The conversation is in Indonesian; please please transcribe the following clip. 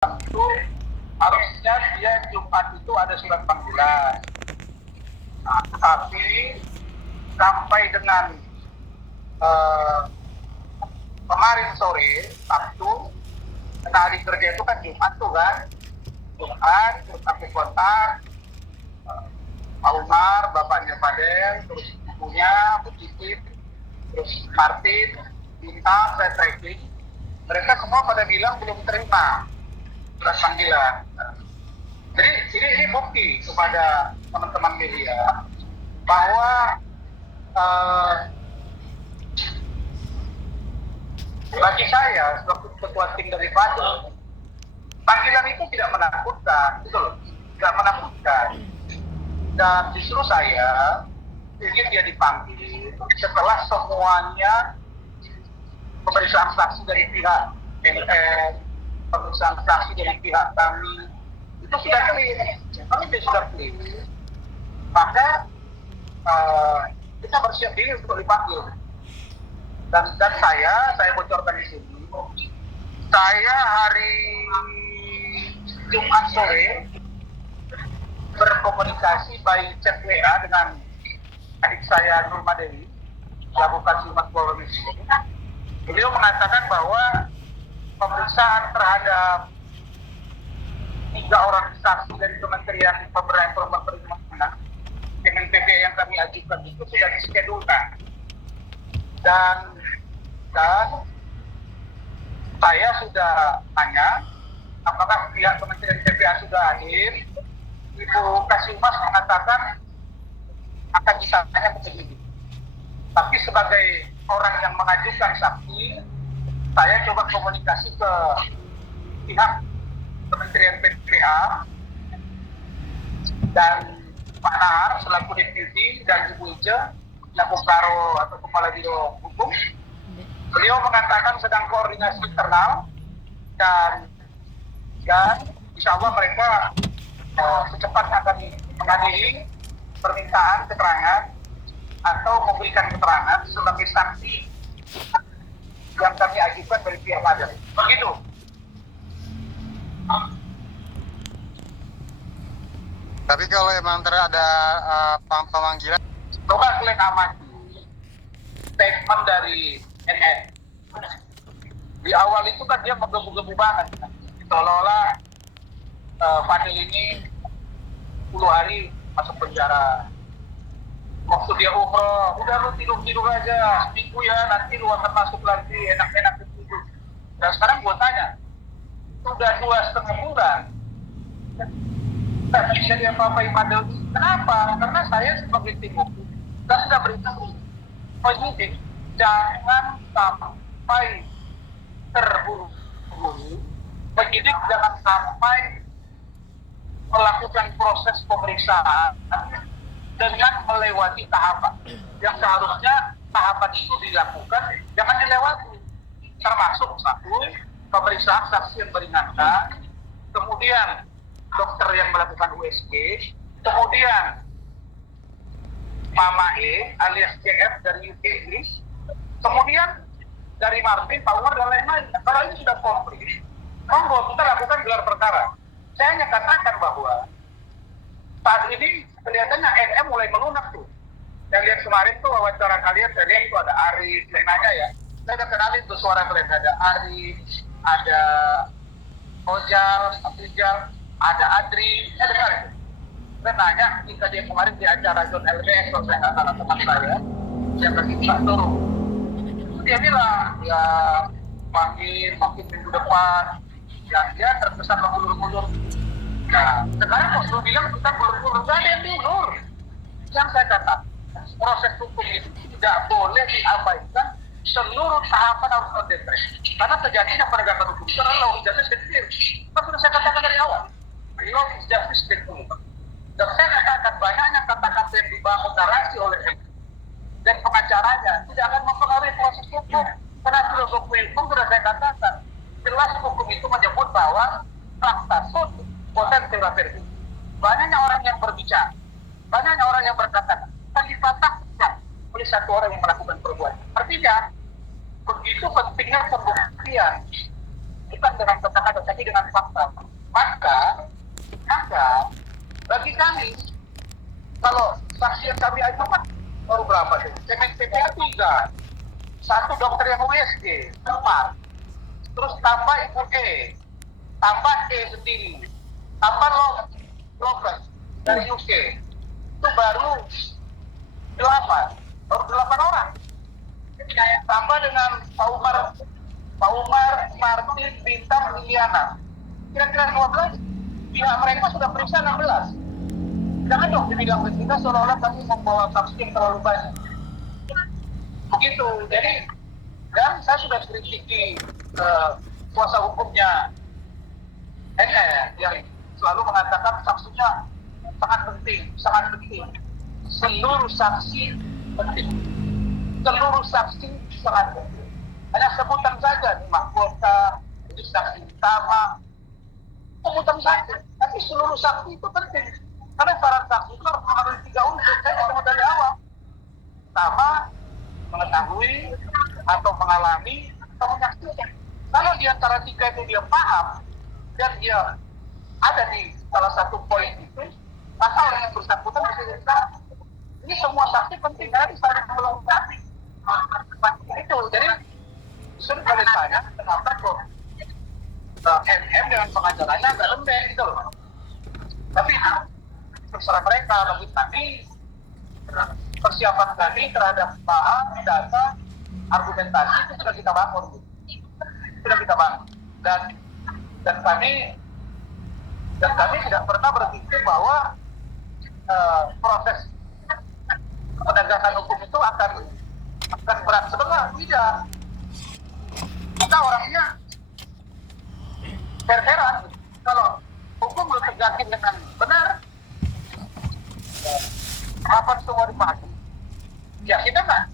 itu harusnya dia Jumat itu ada surat panggilan. Nah, tapi sampai dengan kemarin sore Sabtu, karena hari kerja itu kan Jumat tuh kan, Jumat terus aku kontak Pak Umar, bapaknya Fadel, terus ibunya Bu Titit, terus Martin, Bintang, saya tracking. Mereka semua pada bilang belum terima surat panggilan. Jadi ini bukti kepada teman-teman media bahwa bagi saya sebagai ketua tim dari Fadel, panggilan itu tidak menakutkan, gitu loh, tidak menakutkan. Dan justru saya ingin dia dipanggil setelah semuanya pemeriksaan saksi dari pihak NN, pemeriksaan saksi dari pihak kami itu sudah clear. Kalau dia sudah clear, maka kita bersiap diri untuk dipanggil. Dan saya bocorkan di sini, saya hari Jumat sore berkomunikasi by chat WA dengan adik saya Nurma Dewi, selaku Kasimas Polri Mesir. Beliau mengatakan bahwa pemeriksaan terhadap 3 orang saksi dari Kementerian Pemberdayaan Perempuan Perlindungan dengan PP yang kami ajukan itu sudah diskedulkan. Dan saya sudah tanya apakah pihak Kementerian PPA sudah hadir. Ibu Kasimas mengatakan akan ditanya ke penyidik. Tapi sebagai orang yang mengajukan saksi, saya coba komunikasi ke pihak Kementerian PPA dan Pak Nahar selaku deputi dan Ibu Ice selaku Karo atau Kepala Biro Hukum. Beliau mengatakan sedang koordinasi internal dan insya Allah mereka secepatnya akan menghadiri permintaan keterangan atau memberikan keterangan sebagai saksi yang kami ajukan dari pihak Fadel. Begitu. Tapi kalau emang ada pemanggilan, coba kalian amati statement dari NN. Di awal itu kan dia menggebu-gebu banget, seolah-olah Fadel ini 10 hari masuk penjara. Waktu dia umroh, udah lu tidur aja seminggu ya, nanti lu akan masuk lagi enak-enak tidur. Dan sekarang gue tanya, sudah 2,5 bulan tak bisa diapa-apain Fadel. Kenapa? Karena saya sebagai tim hukum sudah beritahu penyidik jangan sampai terburu-buru, penyidik jangan sampai melakukan proses pemeriksaan dengan melewati tahapan yang seharusnya tahapan itu dilakukan, jangan dilewati. Termasuk satu, pemeriksaan saksi yang meringankan, kemudian dokter yang melakukan USG, kemudian Mama E alias JF dari UK Inggris, kemudian dari Martin, Pak Umar dan lain-lain. Kalau ini sudah komplit, monggo kita lakukan gelar perkara. Saya hanya katakan bahwa saat ini kelihatannya NM mulai melunak tuh. Saya lihat kemarin tuh wawancara kalian, saya lihat itu ada Arif, nanya ya. Saya udah kenalin tuh suara kalian, ada Arif, ada Ojal, Abdijal, ada Adri, saya dengar itu. Saya nanya, ketika dia kemarin di acara John LBS, kalau saya nggak salah teman saya, yang lagi Pak Toro. Dia bilang, ya makin minggu depan, ya dia terkesan mengulur-ulur. Nah, sekarang kok lu bilang kita ulur-ulur, gak ada yang diulur. Yang saya katakan, proses hukum itu tidak boleh diabaikan, seluruh tahapan harus terdeteksi. Karena sejatinya penegakan hukum itu adalah law of justice dan clear. Kan sudah saya katakan dari awal, law of justice dan clear. Dan saya katakan banyaknya kata-kata yang dibangun narasi oleh dan pengacaranya tidak akan mempengaruhi proses hukum. Karena filosofi hukum sudah saya katakan, jelas hukum itu menyebut bahwa fakta sud potensi verdi. Banyaknya orang yang berbicara, banyaknya orang yang berkata, kan dipatahkan oleh satu orang yang melakukan perbuatan. Artinya begitu pentingnya pembuktian bukan dengan kata-kata tapi dengan fakta. Maka bagi kami kalau saksi yang kami ajukan baru berapa tuh? Cemen PPA 3, satu dokter yang USG 4, terus tambah Ibu E, tambah E sendiri, tambah Lopez dari UK, itu baru 8, baru 8 orang. Tambah dengan Pak Umar, Martin, Bintang, Liliana, kira-kira 12. Pihak mereka sudah periksa 16. Jangan dong dibilang ke kita seolah-olah kami membawa saksi yang terlalu banyak. Begitu. Jadi, dan saya sudah kritiki kuasa hukumnya NR yang selalu mengatakan saksinya sangat penting. Seluruh saksi penting. Seluruh saksi sangat penting. Hanya sebutan saja nih mahkota, itu saksi utama, sebutan saja. Tapi seluruh saksi itu penting. Karena syarat saksi itu harus memenuhi 3 unsur. Saya ketemu dari awal. Pertama, mengetahui atau mengalami atau menyaksikan. Kalau di antara 3 itu dia paham dan dia ada di salah satu poin itu, maka orang yang bersangkutan bisa jadi saksi. Ini semua saksi penting karena saling melengkapi. Itu jadi sudah boleh tanya kenapa kok MM dengan pengacaranya agak lembek gitu loh. Tapi itu terserah mereka. Bagi kami persiapan kami terhadap bahan, data, argumentasi itu sudah kita bangun. Dan kami tidak pernah berpikir bahwa proses penegakan hukum itu akan berat sebelah. Tidak. Kita orangnya fair-fairan. Kalau hukum ditegakkan dengan benar, apa semua dipahami, ya kita nggak